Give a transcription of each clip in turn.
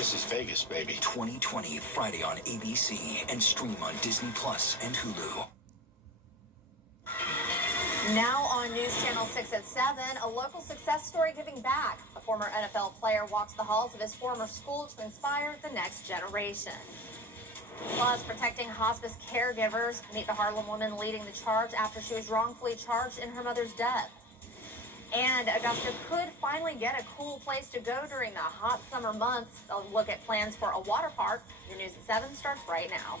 This is Vegas, baby. 2020, Friday on ABC and stream on Disney Plus and Hulu. Now on News Channel 6 at 7, a local success story giving back. A former NFL player walks the halls of his former school to inspire the next generation. Plus, protecting hospice caregivers. Meet the Harlem woman leading the charge after she was wrongfully charged in her mother's death. And Augusta could finally get a cool place to go during the hot summer months. A look at plans for a water park. Your News at 7 starts right now.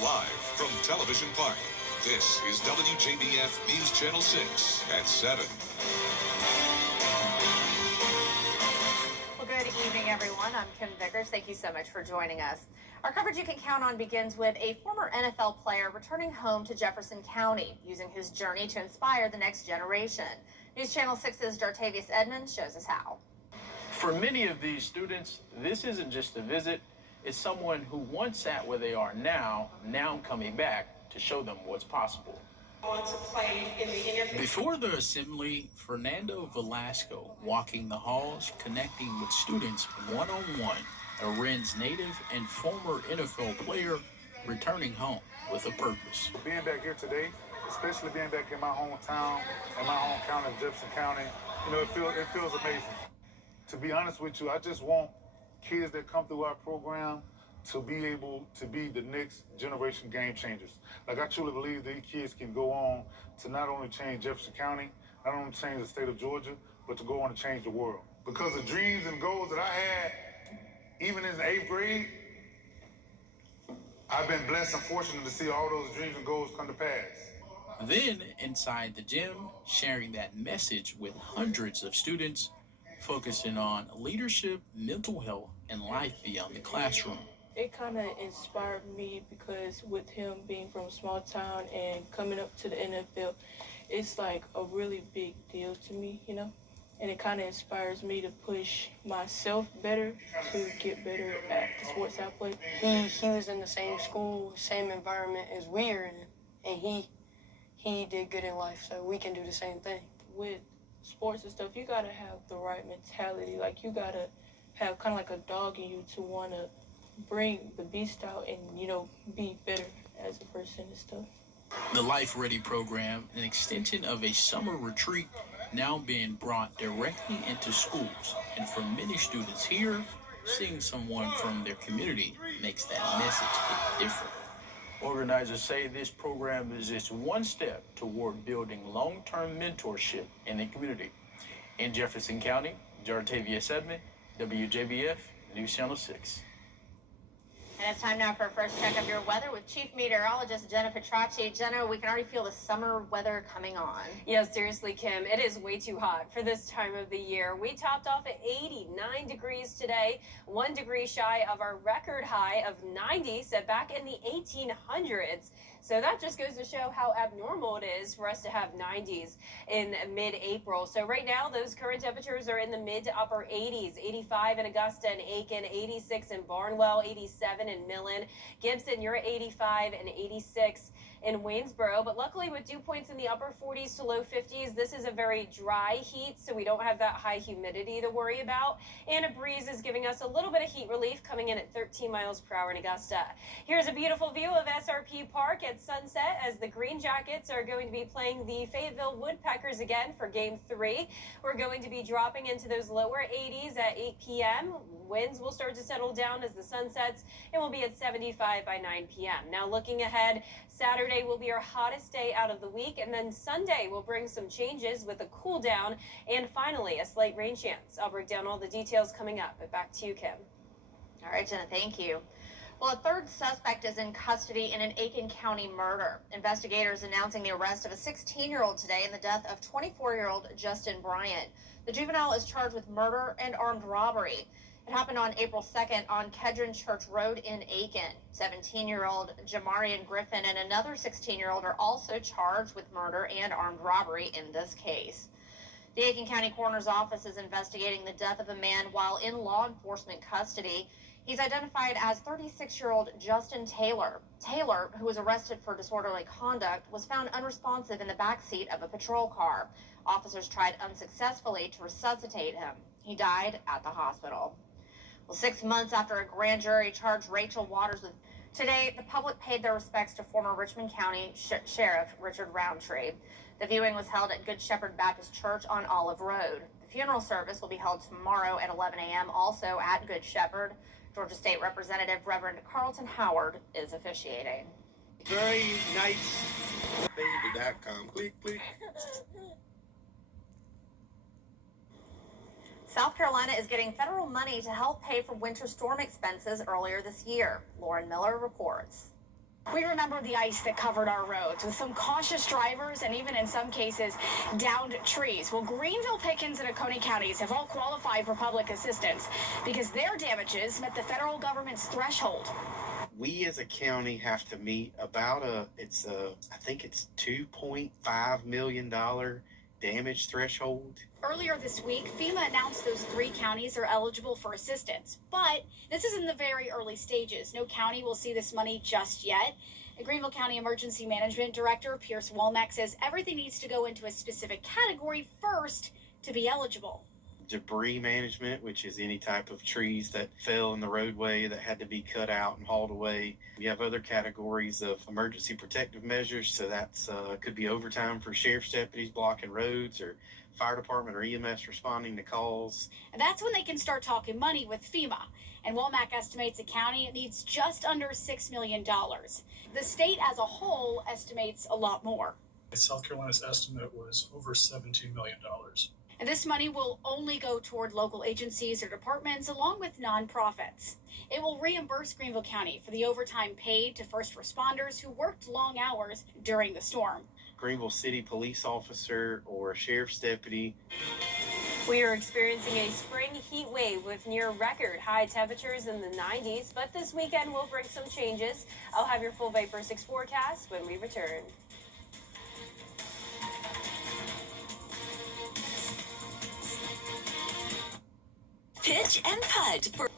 Live from Television Park, this is WJBF News Channel 6 at 7. Well, good evening, everyone. I'm Kim Vickers. Thank you so much for joining us. Our coverage you can count on begins with a former NFL player returning home to Jefferson County, using his journey to inspire the next generation. News Channel 6's Dartavius Edmonds shows us how. For many of these students, this isn't just a visit. It's someone who once sat where they are now coming back to show them what's possible. Before the assembly, Fernando Velasco walking the halls, connecting with students one-on-one. A Rennes native and former NFL player returning home with a purpose. Being back here today, especially being back in my hometown, in my home county, Jefferson County, it feels amazing. To be honest with you, I just want kids that come through our program to be able to be the next generation game changers. Like, I truly believe these kids can go on to not only change Jefferson County, not only change the state of Georgia, but to go on to change the world. Because the dreams and goals that I had, even in the 8th grade, I've been blessed and fortunate to see all those dreams and goals come to pass. Then, inside the gym, sharing that message with hundreds of students, focusing on leadership, mental health, and life beyond the classroom. It kind of inspired me because with him being from a small town and coming up to the NFL, it's like a really big deal to me, And it kind of inspires me to push myself better, to get better at the sports I play. He was in the same school, same environment as we are in, and he did good in life, so we can do the same thing. With sports and stuff, you got to have the right mentality. Like, you got to have kind of like a dog in you to want to bring the beast out and, be better as a person and stuff. The Life Ready program, an extension of a summer retreat, now being brought directly into schools. And for many students here, seeing someone from their community makes that message hit different. Organizers say this program is just one step toward building long-term mentorship in the community. In Jefferson County, Dartavius Edmonds, WJBF, News Channel 6. And it's time now for a first check of your weather with Chief Meteorologist Jenna Petracci. Jenna, we can already feel the summer weather coming on. Yeah, seriously, Kim, it is way too hot for this time of the year. We topped off at 89 degrees today, 1 degree shy of our record high of 90 set back in the 1800s. So that just goes to show how abnormal it is for us to have 90s in mid-April. So right now, those current temperatures are in the mid to upper 80s, 85 in Augusta and Aiken, 86 in Barnwell, 87 in Millen. Gibson, you're at 85 and 86 in Waynesboro. But luckily, with dew points in the upper 40s to low 50s, this is a very dry heat, so we don't have that high humidity to worry about. And a breeze is giving us a little bit of heat relief coming in at 13 miles per hour in Augusta. Here's a beautiful view of SRP Park at sunset as the Green Jackets are going to be playing the Fayetteville Woodpeckers again for Game 3. We're going to be dropping into those lower 80s at 8 p.m. Winds will start to settle down as the sun sets and will be at 75 by 9 p.m. Now looking ahead, Saturday will be our hottest day out of the week, and then Sunday will bring some changes with a cool down and finally a slight rain chance. I'll break down all the details coming up, but back to you, Kim. All right, Jenna, thank you. Well, a third suspect is in custody in an Aiken County murder. Investigators announcing the arrest of a 16-year-old today in the death of 24-year-old Justin Bryant. The juvenile is charged with murder and armed robbery. It happened on April 2nd on Kedron Church Road in Aiken. 17-year-old Jamarian Griffin and another 16-year-old are also charged with murder and armed robbery in this case. The Aiken County Coroner's Office is investigating the death of a man while in law enforcement custody. He's identified as 36-year-old Justin Taylor. Taylor, who was arrested for disorderly conduct, was found unresponsive in the backseat of a patrol car. Officers tried unsuccessfully to resuscitate him. He died at the hospital. Well, 6 months after a grand jury charged Rachel Waters with today, the public paid their respects to former Richmond County Sheriff Richard Roundtree. The viewing was held at Good Shepherd Baptist Church on Olive Road. The funeral service will be held tomorrow at 11 a.m. also at Good Shepherd. Georgia State Representative Reverend Carlton Howard is officiating. Very nice. Baby.com. Click, click. South Carolina is getting federal money to help pay for winter storm expenses earlier this year. Lauren Miller reports. We remember the ice that covered our roads with some cautious drivers and even in some cases downed trees. Well, Greenville, Pickens, and Oconee counties have all qualified for public assistance because their damages met the federal government's threshold. We as a county have to meet about I think it's $2.5 million damage threshold. Earlier this week, FEMA announced those 3 counties are eligible for assistance, but this is in the very early stages. No county will see this money just yet. The Greenville County Emergency Management Director Pierce Womack says everything needs to go into a specific category first to be eligible. Debris management, which is any type of trees that fell in the roadway that had to be cut out and hauled away. We have other categories of emergency protective measures, so that's could be overtime for sheriff's deputies blocking roads, or fire department or EMS responding to calls. And that's when they can start talking money with FEMA. And Womack estimates the county needs just under $6 million. The state as a whole estimates a lot more. South Carolina's estimate was over $17 million. And this money will only go toward local agencies or departments along with nonprofits. It will reimburse Greenville County for the overtime paid to first responders who worked long hours during the storm. Greenville City police officer or a sheriff's deputy. We are experiencing a spring heat wave with near record high temperatures in the 90s, but this weekend will bring some changes. I'll have your full Vapor 6 forecast when we return. Pitch and putt for.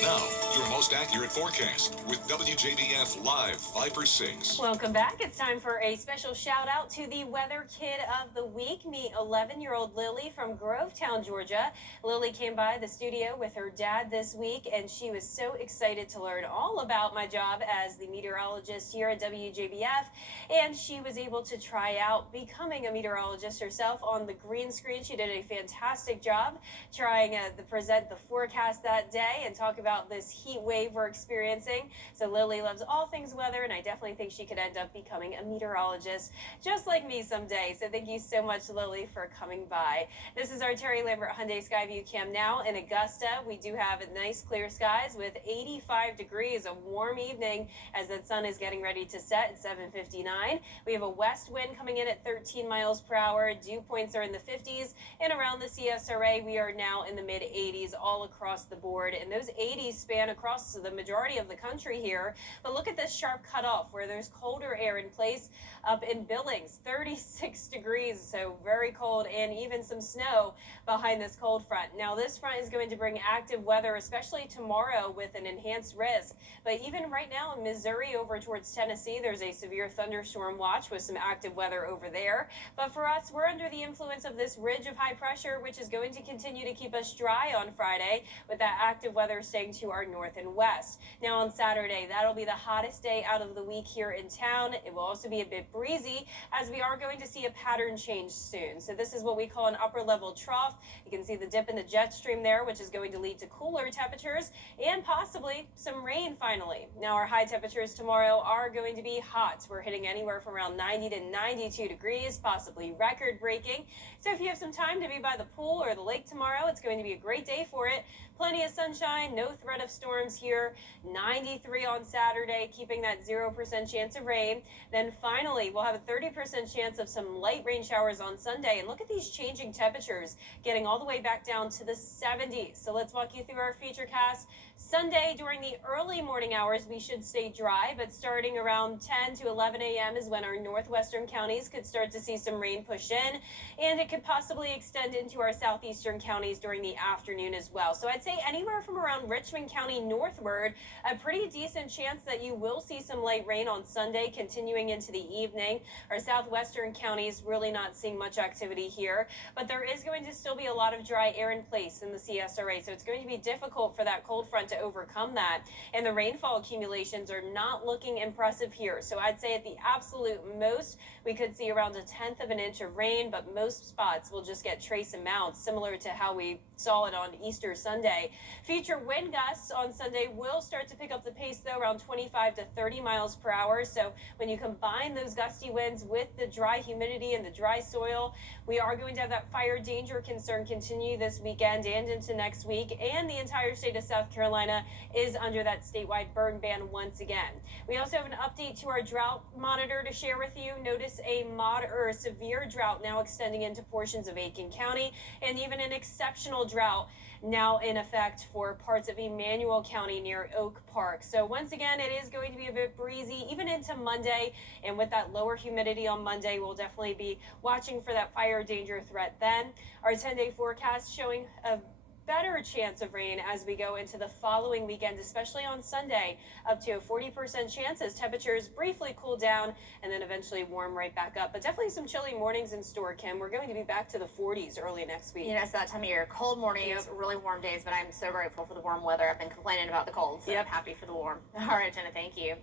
Now, your most accurate forecast with WJBF Live Viper 6. Welcome back. It's time for a special shout out to the Weather Kid of the Week. Meet 11-year-old Lily from Grovetown, Georgia. Lily came by the studio with her dad this week, and she was so excited to learn all about my job as the meteorologist here at WJBF. And she was able to try out becoming a meteorologist herself on the green screen. She did a fantastic job trying to present the forecast that day and talk about this heat wave we're experiencing. So Lily loves all things weather, and I definitely think she could end up becoming a meteorologist just like me someday. So thank you so much, Lily, for coming by. This is our Terry Lambert Hyundai Skyview Cam now in Augusta. We do have nice clear skies with 85 degrees, a warm evening as the sun is getting ready to set at 7:59. We have a west wind coming in at 13 miles per hour. Dew points are in the 50s, and around the CSRA we are now in the mid 80s all across the board, and those 80s span across the majority of the country here. But look at this sharp cutoff where there's colder air in place up in Billings, 36 degrees, so very cold, and even some snow behind this cold front. Now this front is going to bring active weather, especially tomorrow with an enhanced risk. But even right now in Missouri over towards Tennessee, there's a severe thunderstorm watch with some active weather over there. But for us, we're under the influence of this ridge of high pressure, which is going to continue to keep us dry on Friday with that active weather staying to our north and west. Now on Saturday, that'll be the hottest day out of the week here in town. It will also be a bit breezy as we are going to see a pattern change soon. So this is what we call an upper level trough. You can see the dip in the jet stream there, which is going to lead to cooler temperatures and possibly some rain finally. Now our high temperatures tomorrow are going to be hot. We're hitting anywhere from around 90 to 92 degrees, possibly record breaking. So if you have some time to be by the pool or the lake tomorrow, it's going to be a great day for it. Plenty of sunshine, no threat of storms here. 93 on Saturday, keeping that 0% chance of rain. Then finally, we'll have a 30% chance of some light rain showers on Sunday. And look at these changing temperatures, getting all the way back down to the 70s. So let's walk you through our feature cast. Sunday, during the early morning hours, we should stay dry, but starting around 10 to 11 a.m. is when our northwestern counties could start to see some rain push in, and it could possibly extend into our southeastern counties during the afternoon as well. So I'd say anywhere from around Richmond County northward, a pretty decent chance that you will see some light rain on Sunday, continuing into the evening. Our southwestern counties really not seeing much activity here, but there is going to still be a lot of dry air in place in the CSRA, so it's going to be difficult for that cold front to overcome that, and the rainfall accumulations are not looking impressive here. So I'd say at the absolute most, we could see around 1/10 of an inch of rain, but most spots will just get trace amounts, similar to how we saw it on Easter Sunday. Future wind gusts on Sunday will start to pick up the pace, though, around 25 to 30 miles per hour. So when you combine those gusty winds with the dry humidity and the dry soil, we are going to have that fire danger concern continue this weekend and into next week, and the entire state of South Carolina is under that statewide burn ban once again. We also have an update to our drought monitor to share with you. Notice a moderate or severe drought now extending into portions of Aiken County, and even an exceptional drought now in effect for parts of Emmanuel County near Oak Park. So once again, it is going to be a bit breezy even into Monday, and with that lower humidity on Monday, we'll definitely be watching for that fire danger threat then. Our 10-day forecast showing a better chance of rain as we go into the following weekend, especially on Sunday, up to a 40% chance as temperatures briefly cool down and then eventually warm right back up. But definitely some chilly mornings in store, Kim. We're going to be back to the 40s early next week. You know, it's that time of year. Cold mornings, really warm days, but I'm so grateful for the warm weather. I've been complaining about the cold, so I'm happy for the warm. All right, Jenna, thank you.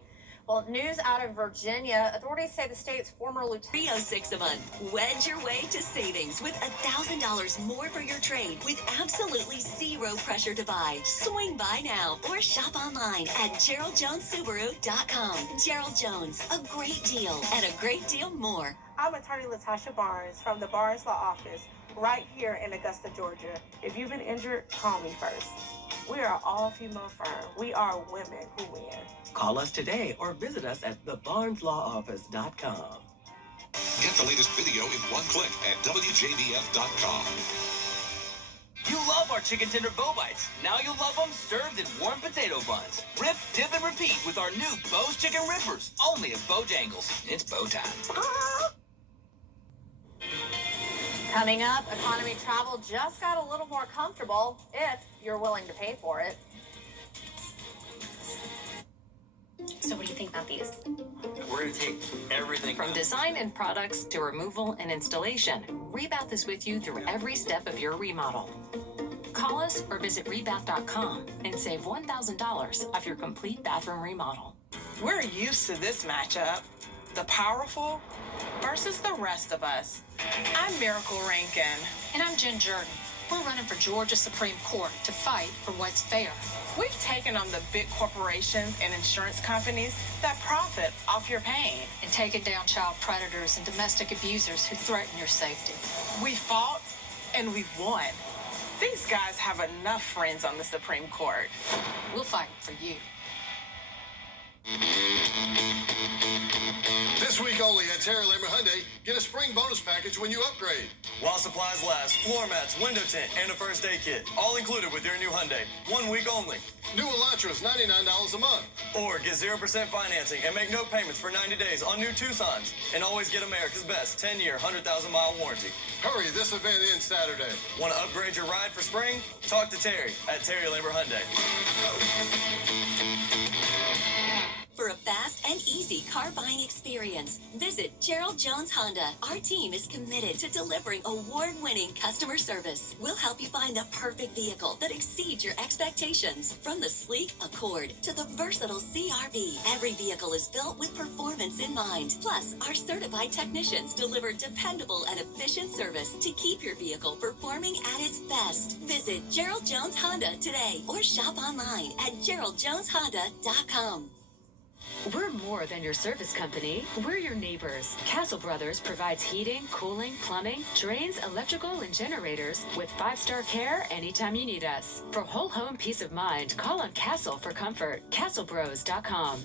Well, news out of Virginia. Authorities say the state's former lieutenant... $306 a month. Wedge your way to savings with $1,000 more for your trade with absolutely zero pressure to buy. Swing by now or shop online at GeraldJonesSubaru.com. Gerald Jones, a great deal and a great deal more. I'm attorney Latasha Barnes from the Barnes Law Office right here in Augusta, Georgia. If you've been injured, call me first. We are an all-female firm. We are women who win. Call us today or visit us at thebarneslawoffice.com. Get the latest video in one click at WJBF.com. You love our chicken tender bow bites. Now you'll love them served in warm potato buns. Rip, dip, and repeat with our new Bo's Chicken Rippers. Only at Bojangles. It's bow time. Coming up, economy travel just got a little more comfortable if you're willing to pay for it. So what do you think about these? We're going to take everything from design and products to removal and installation. Rebath is with you through every step of your remodel. Call us or visit rebath.com and save $1,000 off your complete bathroom remodel. We're used to this matchup, the powerful versus the rest of us. I'm Miracle Rankin. And I'm Jen Jordan. We're running for Georgia Supreme Court to fight for what's fair. We've taken on the big corporations and insurance companies that profit off your pain. And taken down child predators and domestic abusers who threaten your safety. We fought and we've won. These guys have enough friends on the Supreme Court. We'll fight for you. This week only at Terry Labor Hyundai, get a spring bonus package when you upgrade. While supplies last, floor mats, window tint, and a first aid kit. All included with your new Hyundai. 1 week only. New Elantras, $99 a month. Or get 0% financing and make no payments for 90 days on new Tucsons. And always get America's best 10-year, 100,000-mile warranty. Hurry, this event ends Saturday. Want to upgrade your ride for spring? Talk to Terry at Terry Labor Hyundai. For a fast and easy car buying experience, visit Gerald Jones Honda. Our team is committed to delivering award-winning customer service. We'll help you find the perfect vehicle that exceeds your expectations. From the sleek Accord to the versatile CR-V, every vehicle is built with performance in mind. Plus, our certified technicians deliver dependable and efficient service to keep your vehicle performing at its best. Visit Gerald Jones Honda today or shop online at GeraldJonesHonda.com. We're more than your service company. We're your neighbors. Castle Brothers provides heating, cooling, plumbing, drains, electrical, and generators with 5-star care anytime you need us. For whole home peace of mind, call on Castle for comfort. CastleBros.com.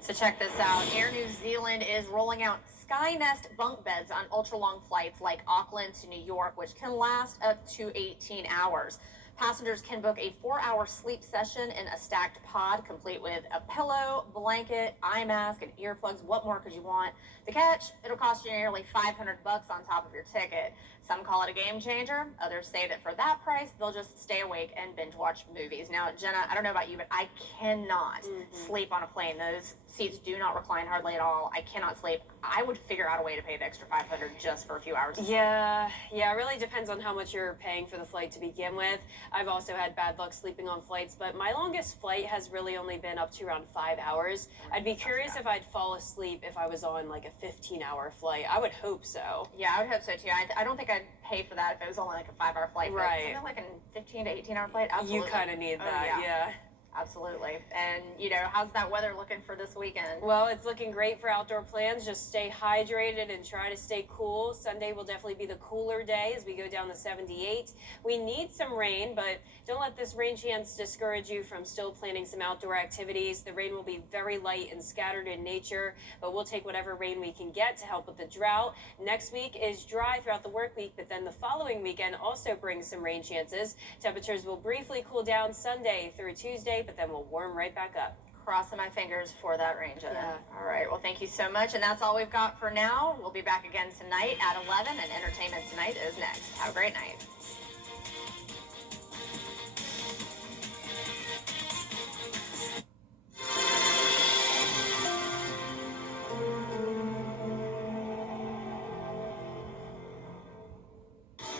So check this out. Air New Zealand is rolling out SkyNest bunk beds on ultra-long flights like Auckland to New York, which can last up to 18 hours. Passengers can book a 4-hour sleep session in a stacked pod, complete with a pillow, blanket, eye mask, and earplugs. What more could you want? The catch, it'll cost you nearly $500 on top of your ticket. Some call it a game changer. Others say that for that price, they'll just stay awake and binge watch movies. Now, Jenna, I don't know about you, but I cannot sleep on a plane. Those seats do not recline hardly at all. I cannot sleep. I would figure out a way to pay the extra $500 just for a few hours of sleep. Yeah, it really depends on how much you're paying for the flight to begin with. I've also had bad luck sleeping on flights, but my longest flight has really only been up to around 5 hours. I'd be curious if I'd fall asleep if I was on like a 15-hour flight. I would hope so. Yeah, I would hope so too. I don't think I'd pay for that if it was only like a 5-hour flight. Right. Something like a 15 to 18-hour flight, absolutely. You kind of need that, yeah. Absolutely. And, how's that weather looking for this weekend? Well, it's looking great for outdoor plans. Just stay hydrated and try to stay cool. Sunday will definitely be the cooler day as we go down to 78. We need some rain, but don't let this rain chance discourage you from still planning some outdoor activities. The rain will be very light and scattered in nature, but we'll take whatever rain we can get to help with the drought. Next week is dry throughout the work week, but then the following weekend also brings some rain chances. Temperatures will briefly cool down Sunday through Tuesday, but then we'll warm right back up. Crossing my fingers for that rain, Jenna. Yeah. All right. Well, thank you so much. And that's all we've got for now. We'll be back again tonight at 11, and Entertainment Tonight is next. Have a great night.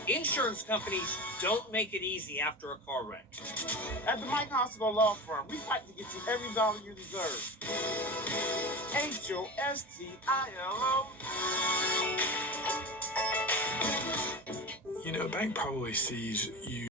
Insurance companies don't make it easy after a car wreck. At the Mike Hospital Law Firm, we fight to get you every dollar you deserve. HOSTILO. A bank probably sees you